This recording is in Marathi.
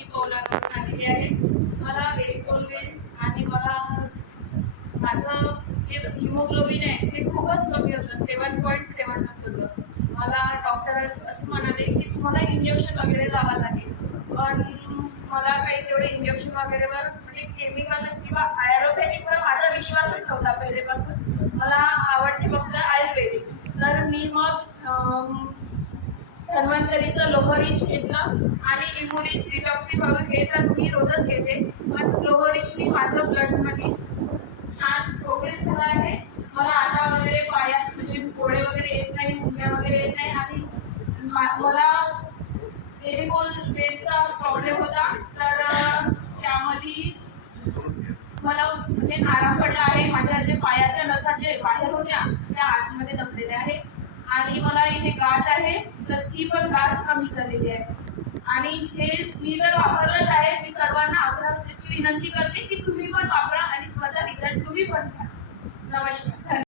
मी पौला करून आलेली आहे. मला वेरिकोलवेन्स आणि मला माझं जे हिमोग्लोबिन आहे ते खूपच कमी होतं. सेवन पॉईंट सेवन होतं. मला डॉक्टर असं म्हणाले की तुम्हाला इंजेक्शन वगैरे लावावं लागेल. पण मला काही तेवढे इंजेक्शन वगैरेवर म्हणजे केमिकल किंवा आयुर्वेदिकवर माझा विश्वासच नव्हता पहिलेपासून. मला आवडते फक्त आयुर्वेदिक. तर मी मग धन्वंतरीचं लोहरीच घेतलं आणि इमोरीच डिटॉक्सिफ वगैरे हे तर मी रोजच घेते. पण लोहरीचनी माझं ब्लडमध्ये छान प्रोग्रेस झाला आहे. मला आता वगैरे पायात म्हणजे गोळे वगैरे येत नाही मुंग्या वगैरे येत नाही. आणि मला टेलिफोन बेडचा प्रॉब्लेम होता. तर त्यामध्ये मला म्हणजे आराम पडला आहे. माझ्या जे पायाच्या नसा जे बाहेर होत्या त्या आतमध्ये जमलेल्या आहे आणि मला इथे गाठ आहे. तर ती पण गाठ कमी झालेली आहे? आणि हे मी तर वापरलंच आहे मी सर्वांना आग्रहाची विनंती करते की तुम्ही पण वापरा आणि स्वतः रिझल्ट तुम्ही पण घ्या. नमस्कार.